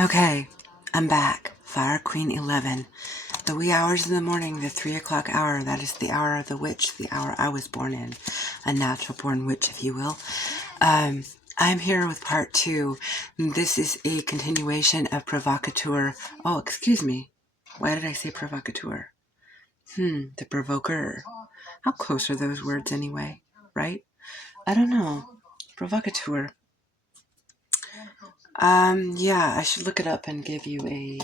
Okay, I'm back. Fire Queen 11. The wee hours in the morning, the 3 o'clock hour, that is the hour of the witch, the hour I was born in. A natural born witch, if you will. I'm here with part 2. This is a continuation of Provocateur. Oh, excuse me. Why did I say Provocateur? The Provoker. How close are those words anyway, right? I don't know. Provocateur. Yeah, I should look it up and give you a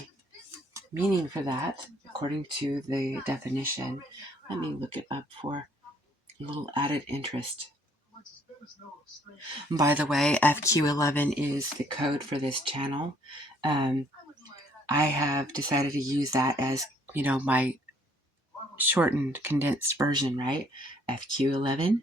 meaning for that according to the definition. Let me look it up for a little added interest. By the way, FQ11 is the code for this channel. I have decided to use that as, my shortened, condensed version, right? FQ11.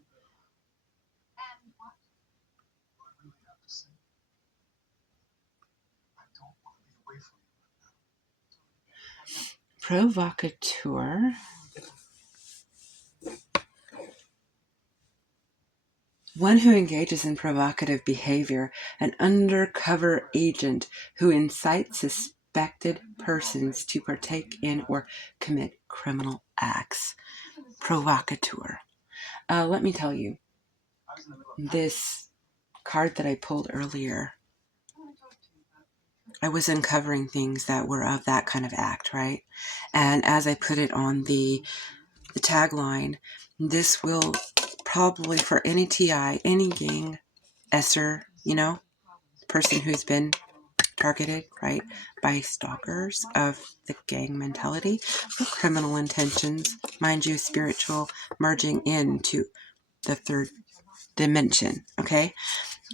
Provocateur. One who engages in provocative behavior, an undercover agent who incites suspected persons to partake in or commit criminal acts. Provocateur. Let me tell you, this card that I pulled earlier, I was uncovering things that were of that kind of act, right? And as I put it on the tagline, this will probably, for any TI, any gang, esser, person who's been targeted, right, by stalkers of the gang mentality for criminal intentions, mind you, spiritual, merging into the third dimension, okay?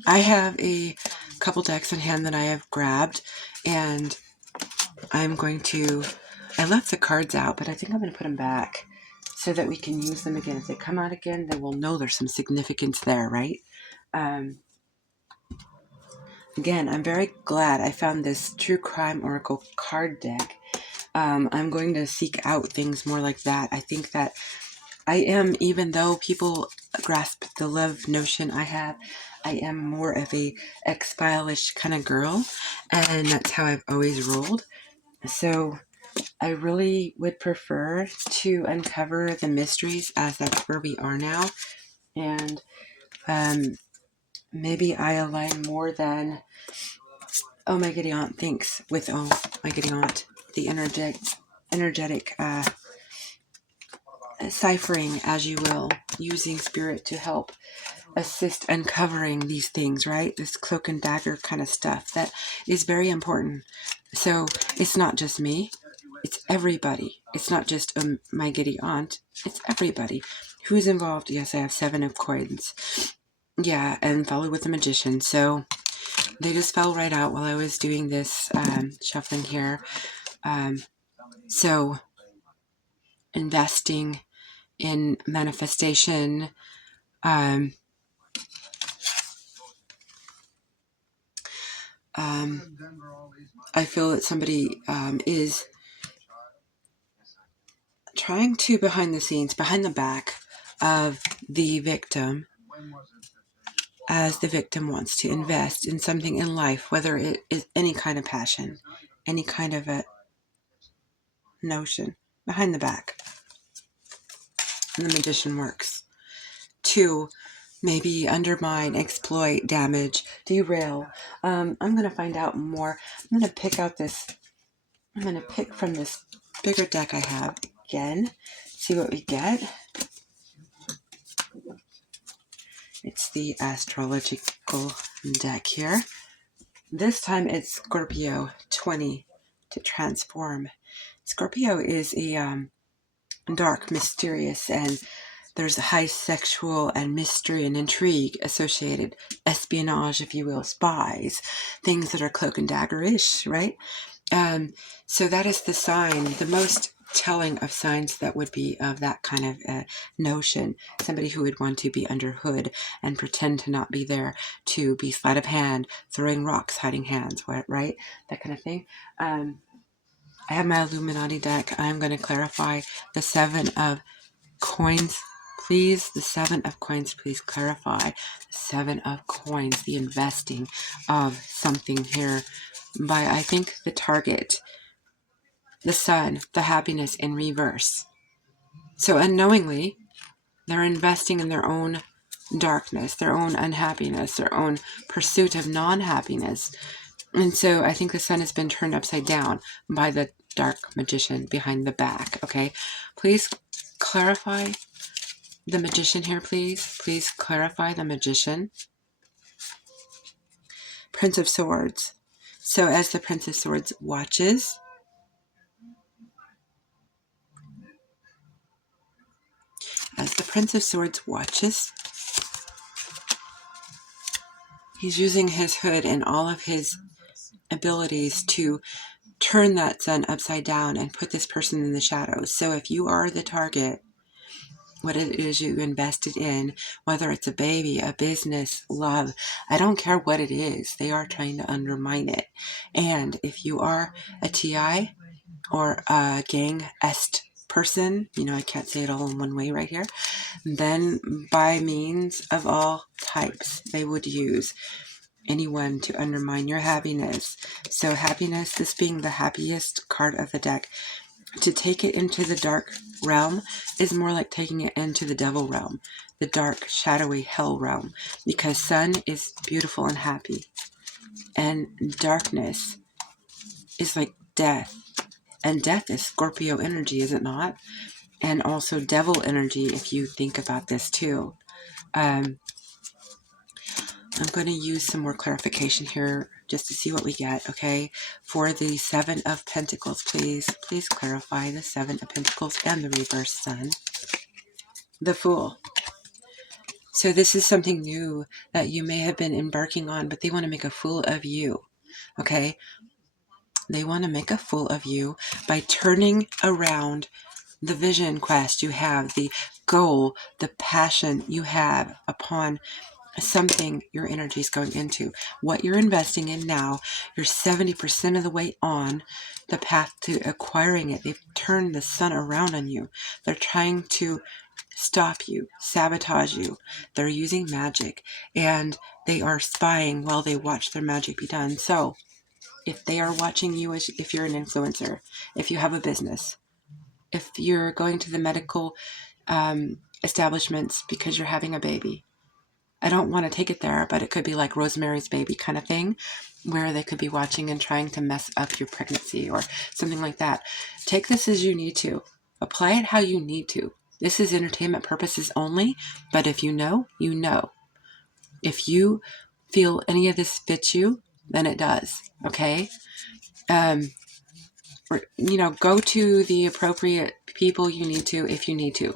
I have a couple decks in hand that I have grabbed, and I left the cards out, but I think I'm going to put them back so that we can use them again. If they come out again, then we'll know there's some significance there, right? Again, I'm very glad I found this True Crime Oracle card deck. I'm going to seek out things more like that. I think that I am, even though people grasp the love notion I have, I am more of a X-File-ish kind of girl, and that's how I've always rolled. So I really would prefer to uncover the mysteries, as that's where we are now, and maybe I align more than oh my giddy aunt thinks with oh my giddy aunt, the energetic ciphering, as you will, using spirit to help assist uncovering these things, right? This cloak and dagger kind of stuff that is very important. So it's not just me, it's everybody. It's not just my giddy aunt, it's everybody who's involved. Yes, I have 7 of coins. Yeah, and follow with the magician. So they just fell right out while I was doing this shuffling here. So investing in manifestation, I feel that somebody is trying to, behind the scenes, behind the back of the victim, as the victim wants to invest in something in life, whether it is any kind of passion, any kind of a notion, behind the back. And the magician works to maybe undermine, exploit, damage, derail. I'm going to find out more. I'm going to pick from this bigger deck I have again, see what we get. It's the astrological deck here. This time it's Scorpio 20 to transform. Scorpio is a dark, mysterious, and there's a high sexual and mystery and intrigue associated. Espionage, if you will, spies, things that are cloak and dagger-ish, right? So that is the sign, the most telling of signs that would be of that kind of notion. Somebody who would want to be under hood and pretend to not be there, to be sleight of hand, throwing rocks, hiding hands, right? That kind of thing. I have my Illuminati deck. I'm going to clarify the 7 of coins, Please, the Seven of Coins, please clarify. The Seven of Coins, the investing of something here by, I think, the target, the Sun, the happiness in reverse. So unknowingly, they're investing in their own darkness, their own unhappiness, their own pursuit of non-happiness. And so I think the Sun has been turned upside down by the dark magician behind the back, okay? Please clarify the magician here, please. Please clarify the magician. Prince of Swords. So as the Prince of Swords watches, he's using his hood and all of his abilities to turn that Sun upside down and put this person in the shadows. So if you are the target, what it is you invested in, whether it's a baby, a business, love, I don't care what it is, they are trying to undermine it. And if you are a TI or a gang est person, you know, I can't say it all in one way right here, then by means of all types, they would use anyone to undermine your happiness. So happiness, this being the happiest card of the deck, to take it into the dark realm is more like taking it into the devil realm, the dark, shadowy hell realm, because Sun is beautiful and happy, and darkness is like death, and death is Scorpio energy, is it not? And also devil energy, if you think about this too. I'm going to use some more clarification here just to see what we get, okay? For the Seven of Pentacles, please clarify the Seven of Pentacles and the reverse Sun. The Fool. So this is something new that you may have been embarking on, but they want to make a fool of you, okay? They want to make a fool of you by turning around the vision quest you have, the goal, the passion you have upon something your energy is going into. What you're investing in now, you're 70% of the way on the path to acquiring it. They've turned the Sun around on you. They're trying to stop you, sabotage you. They're using magic, and they are spying while they watch their magic be done. So if they are watching you, as if you're an influencer, if you have a business, if you're going to the medical establishments because you're having a baby, I don't want to take it there, but it could be like Rosemary's Baby kind of thing, where they could be watching and trying to mess up your pregnancy or something like that. Take this as you need to. Apply it how you need to. This is entertainment purposes only, but if you know, you know. If you feel any of this fits you, then it does, okay? You know, go to the appropriate people you need to if you need to.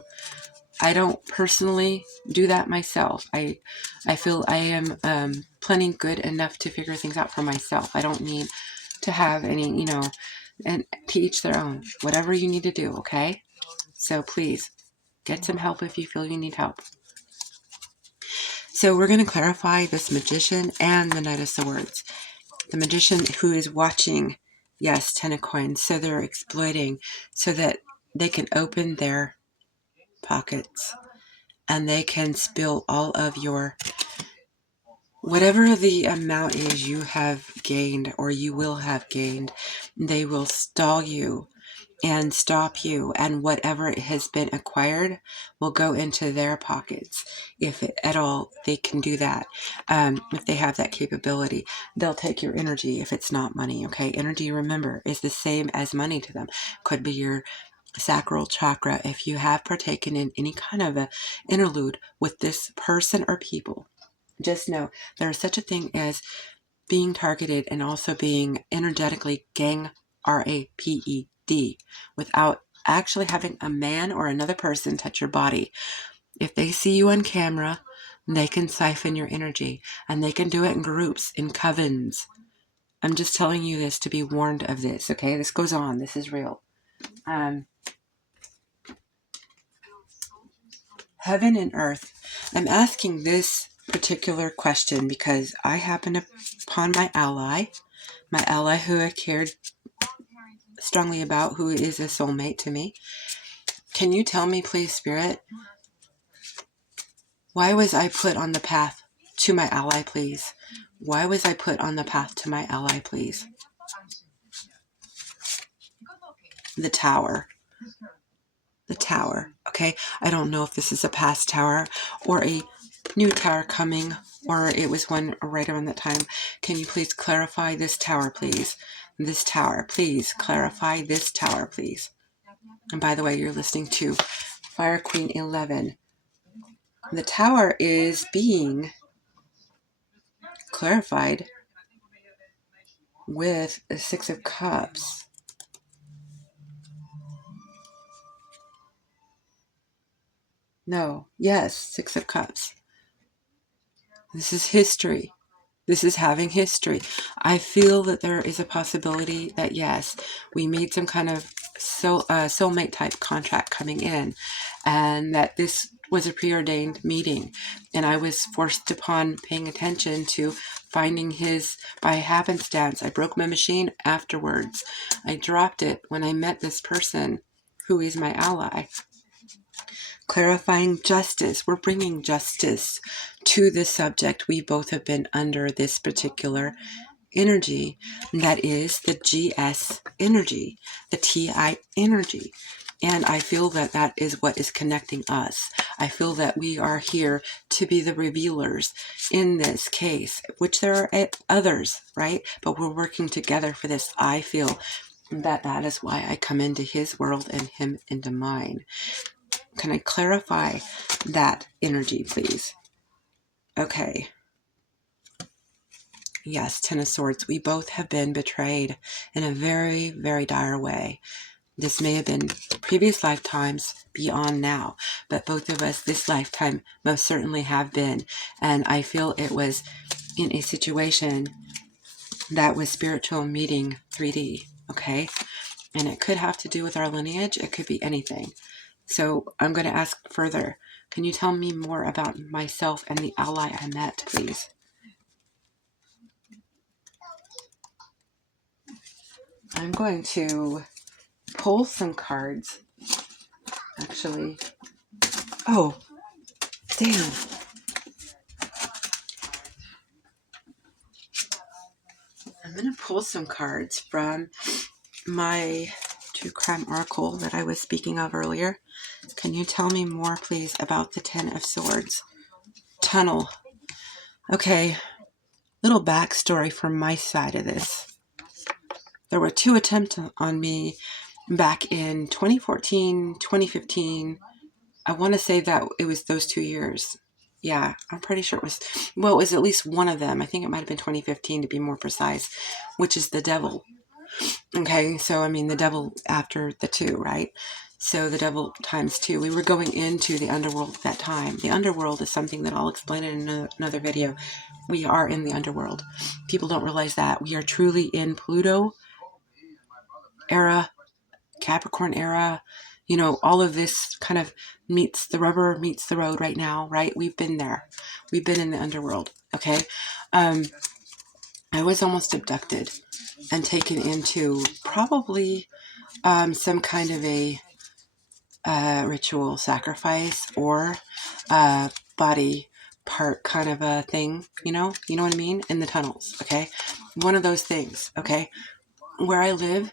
I don't personally do that myself. I feel I am plenty good enough to figure things out for myself. I don't need to have any, you know, and to each their own. Whatever you need to do, okay? So please, get some help if you feel you need help. So we're going to clarify this magician and the Knight of Swords. The magician who is watching, yes, 10 of Coins. So they're exploiting so that they can open their pockets and they can spill all of your, whatever the amount is you have gained or you will have gained. They will stall you and stop you, and whatever has been acquired will go into their pockets, if at all they can do that. If they have that capability, they'll take your energy if it's not money, okay? Energy, remember, is the same as money to them. Could be your sacral chakra. If you have partaken in any kind of a interlude with this person or people, just know there is such a thing as being targeted and also being energetically gang raped without actually having a man or another person touch your body. If they see you on camera, they can siphon your energy, and they can do it in groups, in covens. I'm just telling you this to be warned of this, okay? This goes on. This is real. Heaven and earth. I'm asking this particular question because I happen upon my ally who I cared strongly about, who is a soulmate to me. Can you tell me, please, Spirit, Why was I put on the path to my ally, please? Why was I put on the path to my ally, please? The Tower. The Tower, okay? I don't know if this is a past tower or a new tower coming, or it was one right around that time. Can you please clarify this tower, please? This tower, please clarify this tower, please. And by the way, you're listening to Fire Queen 11. The tower is being clarified with the Six of Cups. No, yes, Six of Cups. This is history. This is having history. I feel that there is a possibility that, yes, we made some kind of soulmate type contract coming in, and that this was a preordained meeting, and I was forced upon paying attention to finding his by happenstance. I broke my machine afterwards. I dropped it when I met this person who is my ally. Clarifying justice. We're bringing justice to this subject. We both have been under this particular energy. That is the GS energy, the TI energy. And I feel that that is what is connecting us. I feel that we are here to be the revealers in this case, which there are others, right? But we're working together for this. I feel that that is why I come into his world and him into mine. Can I clarify that energy, please? Okay. Yes, Ten of Swords. We both have been betrayed in a very, very dire way. This may have been previous lifetimes beyond now, but both of us this lifetime most certainly have been. And I feel it was in a situation that was spiritual meeting 3D, okay? And it could have to do with our lineage. It could be anything. So I'm going to ask further. Can you tell me more about myself and the ally I met, please? I'm going to pull some cards. Actually. Oh, damn. I'm going to pull some cards from my True Crime Oracle that I was speaking of earlier. Can you tell me more, please, about the Ten of Swords? Tunnel. Okay. Little backstory from my side of this. There were 2 attempts on me back in 2014, 2015. I want to say that it was those 2 years. Yeah, I'm pretty sure it was, well, it was at least one of them. I think it might have been 2015 to be more precise, which is the devil. Okay, so I mean the devil after the 2, right? So the devil times 2. We were going into the underworld at that time. The underworld is something that I'll explain in another video. We are in the underworld. People don't realize that. We are truly in Pluto era, Capricorn era. You know, all of this kind of meets the rubber, meets the road right now, right? We've been there. We've been in the underworld, okay? I was almost abducted and taken into probably some kind of a ritual sacrifice or body part kind of a thing, you know what I mean? In the tunnels, okay? One of those things, okay? Where I live,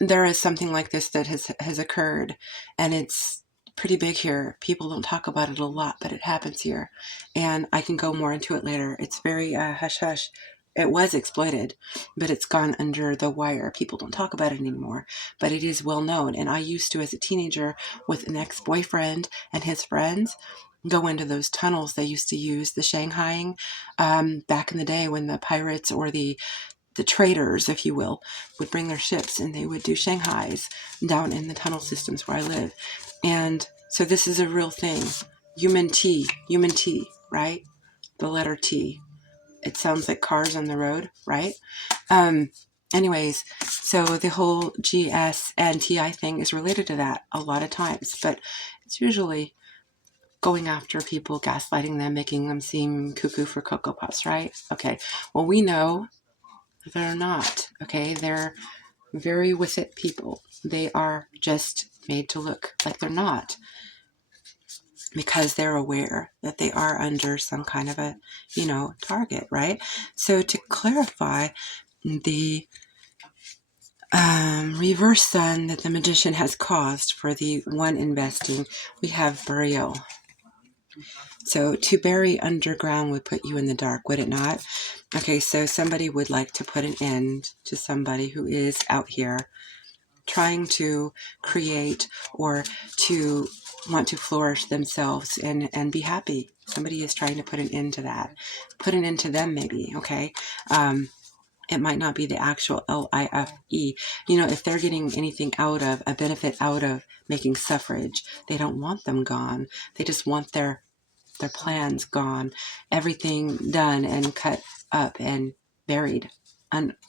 there is something like this that has occurred, and it's pretty big here. People don't talk about it a lot, but it happens here, and I can go more into it later. It's very hush-hush. It was exploited, but it's gone under the wire. People don't talk about it anymore, but it is well known, and I used to, as a teenager, with an ex-boyfriend and his friends, go into those tunnels. They used to use the Shanghaiing back in the day when the pirates or the traders, if you will, would bring their ships and they would do Shanghais down in the tunnel systems where I live. And so this is a real thing. Human T, right? The letter T. It sounds like cars on the road, right? Anyways, so the whole GS and TI thing is related to that a lot of times, but it's usually going after people, gaslighting them, making them seem cuckoo for Cocoa Puffs, right? Okay, well, we know they're not, okay? They're very with it people. They are just made to look like they're not. because they're aware that they are under some kind of a, target, right? So to clarify the reverse sun that the magician has caused for the one investing, we have burial. So to bury underground would put you in the dark, would it not? Okay, so somebody would like to put an end to somebody who is out here trying to create or to want to flourish themselves and be happy. Somebody is trying to put an end to that. Put an end to them, maybe, okay? It might not be the actual LIFE. If they're getting anything out of, a benefit out of making suffrage, they don't want them gone. They just want their plans gone, everything done and cut up and buried,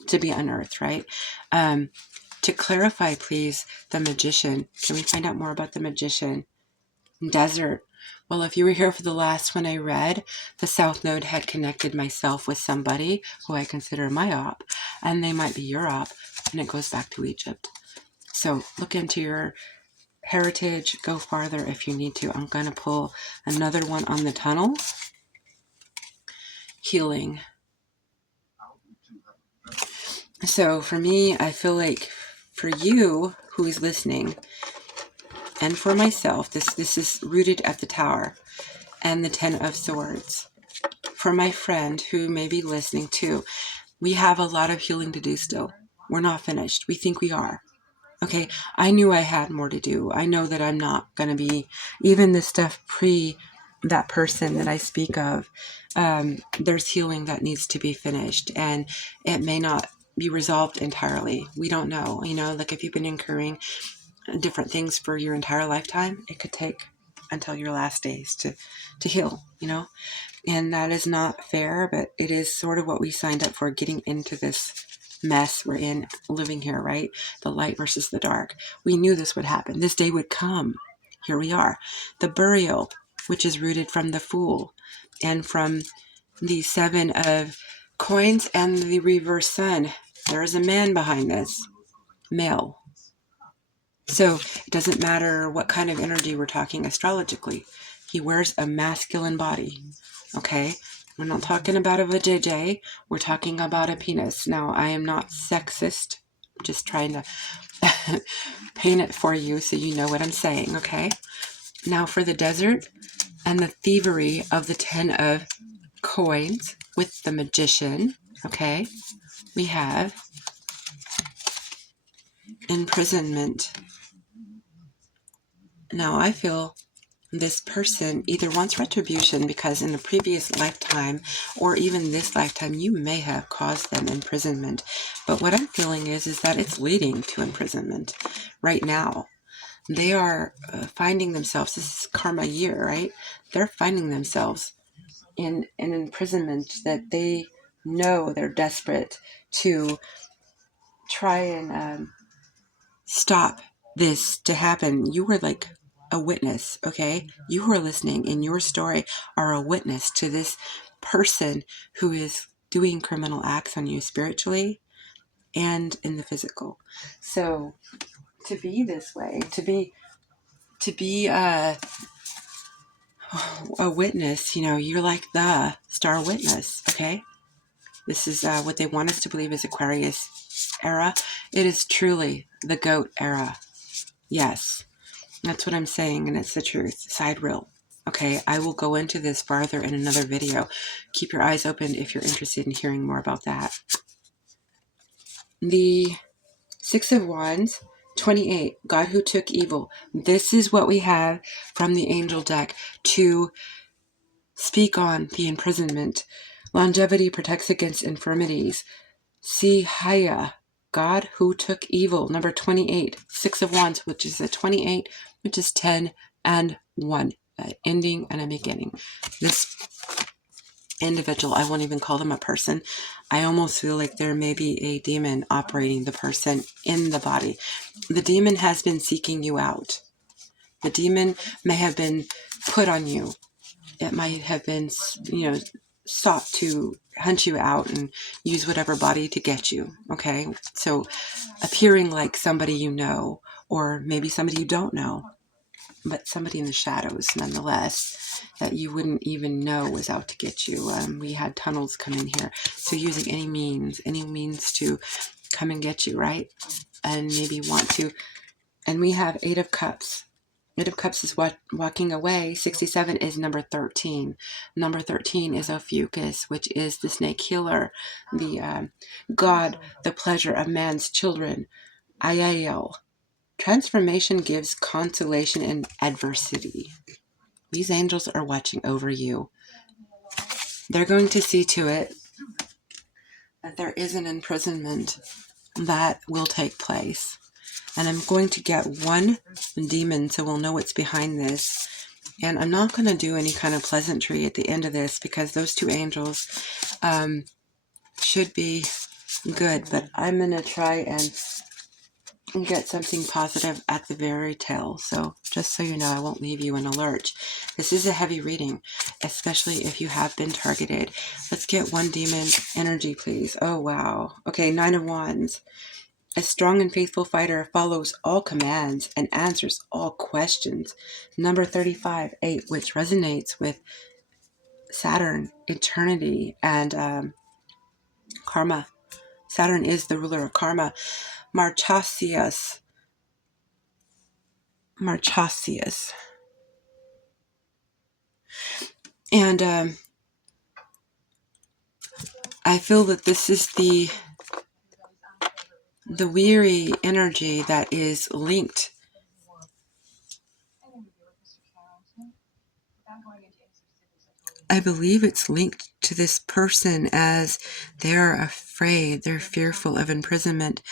to be unearthed, right? To clarify, please, the magician. Can we find out more about the magician? Desert. Well, if you were here for the last one I read, the South Node had connected myself with somebody who I consider my op, and they might be your op, and it goes back to Egypt. So look into your heritage, go farther if you need to. I'm going to pull another one on the tunnel. Healing. So for me, I feel like for you who is listening, and for myself, this is rooted at the Tower and the Ten of Swords. For my friend who may be listening too, we have a lot of healing to do still. We're not finished. We think we are. Okay, I knew I had more to do. I know that I'm not going to be, even the stuff pre that person that I speak of, there's healing that needs to be finished, and it may not be resolved entirely. We don't know. Like if you've been incurring different things for your entire lifetime, it could take until your last days to heal, and that is not fair, but it is sort of what we signed up for, getting into this mess we're in, living here, right? The light versus the dark. We knew this would happen. This day would come. Here we are. The burial, which is rooted from the Fool and from the Seven of Coins and the reverse sun. There is a man behind this. Male. So it doesn't matter what kind of energy we're talking astrologically. He wears a masculine body. Okay? We're not talking about a vajayjay. We're talking about a penis. Now, I am not sexist. I'm just trying to paint it for you so you know what I'm saying, okay? Now, for the desert and the thievery of the Ten of Coins with the magician, okay? We have imprisonment. Now, I feel this person either wants retribution because in a previous lifetime or even this lifetime, you may have caused them imprisonment. But what I'm feeling is that it's leading to imprisonment right now. They are finding themselves, this is karma year, right? They're finding themselves in an imprisonment that they know they're desperate to try and stop this to happen. You were like a witness, okay? You who are listening in your story are a witness to this person who is doing criminal acts on you spiritually and in the physical. So to be this way, to be a witness, you're like the star witness, okay? This is what they want us to believe is Aquarius era. It is truly the goat era. Yes. That's what I'm saying, and it's the truth. Side real. Okay, I will go into this farther in another video. Keep your eyes open if you're interested in hearing more about that. The Six of Wands, 28, God who took evil. This is what we have from the angel deck to speak on the imprisonment. Longevity protects against infirmities. Sihaya, God who took evil. Number 28, Six of Wands, which is a 28, which is 10 and 1. An ending and a beginning. This individual, I won't even call them a person. I almost feel like there may be a demon operating the person in the body. The demon has been seeking you out. The demon may have been put on you. It might have been, sought to hunt you out and use whatever body to get you, okay? So appearing like somebody you know, or maybe somebody you don't know. but somebody in the shadows nonetheless that you wouldn't even know was out to get you. We had tunnels come in here. So using any means to come and get you, right? And maybe want to. And we have 8 of Cups. 8 of Cups is walking away. 67 is number 13. Number 13 is Ophiuchus, which is the snake healer, the God, the pleasure of man's children. Ayael. Transformation gives consolation in adversity. These angels are watching over you. They're going to see to it that there is an imprisonment that will take place. And I'm going to get one demon so we'll know what's behind this. And I'm not going to do any kind of pleasantry at the end of this because those 2 angels should be good. But I'm going to try and get something positive at the very tail. So just so you know, I won't leave you in a lurch. This is a heavy reading, especially if you have been targeted. Let's get one demon energy, please. Oh, wow. Okay, 9 of Wands. A strong and faithful fighter follows all commands and answers all questions. Number 35, 8, which resonates with Saturn, eternity, and karma. Saturn is the ruler of karma. Marchasius. And I feel that this is the weary energy that is linked. I believe it's linked to this person as they're afraid, they're fearful of imprisonment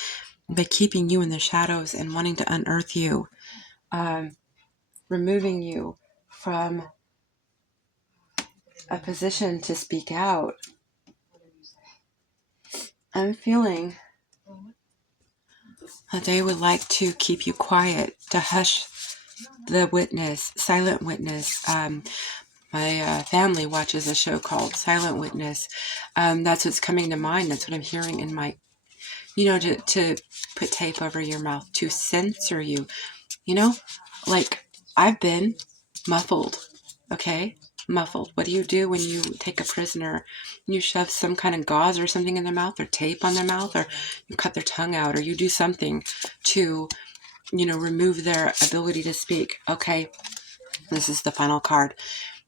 by keeping you in the shadows and wanting to unearth you, removing you from a position to speak out. I'm feeling that they would like to keep you quiet, to hush the witness, silent witness. My family watches a show called Silent Witness. That's what's coming to mind. That's what I'm hearing in my, to put tape over your mouth, to censor you. Like I've been muffled, okay? Muffled. What do you do when you take a prisoner? You shove some kind of gauze or something in their mouth, or tape on their mouth, or you cut their tongue out, or you do something to, remove their ability to speak. Okay, this is the final card.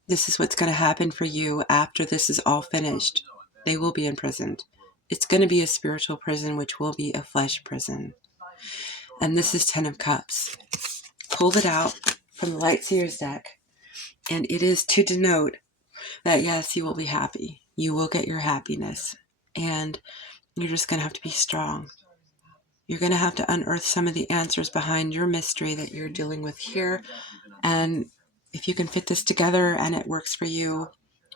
This is what's going to happen for you after this is all finished. They will be imprisoned. It's going to be a spiritual prison, which will be a flesh prison. And this is 10 of Cups. Pulled it out from the Light Seers deck. And it is to denote that, yes, you will be happy. You will get your happiness. And you're just going to have to be strong. You're going to have to unearth some of the answers behind your mystery that you're dealing with here. And if you can fit this together and it works for you,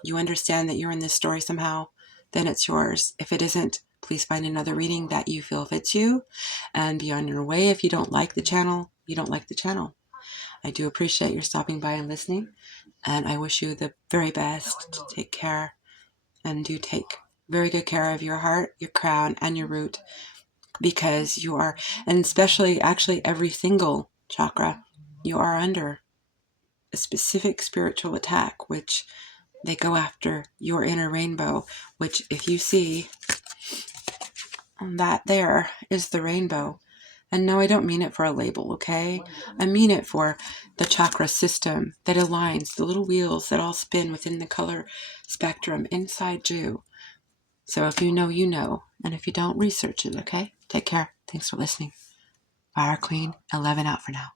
you understand that you're in this story somehow, then it's yours. If it isn't, please find another reading that you feel fits you and be on your way. If you don't like the channel, you don't like the channel. I do appreciate your stopping by and listening, and I wish you the very best. Take care, and do take very good care of your heart, your crown, and your root, because you are, and especially actually every single chakra, you are under a specific spiritual attack, which they go after your inner rainbow, which if you see, that there is the rainbow. And no, I don't mean it for a label, okay? I mean it for the chakra system that aligns the little wheels that all spin within the color spectrum inside you. So if you know, you know. And if you don't, research it, okay? Take care. Thanks for listening. Fire Queen 11 out for now.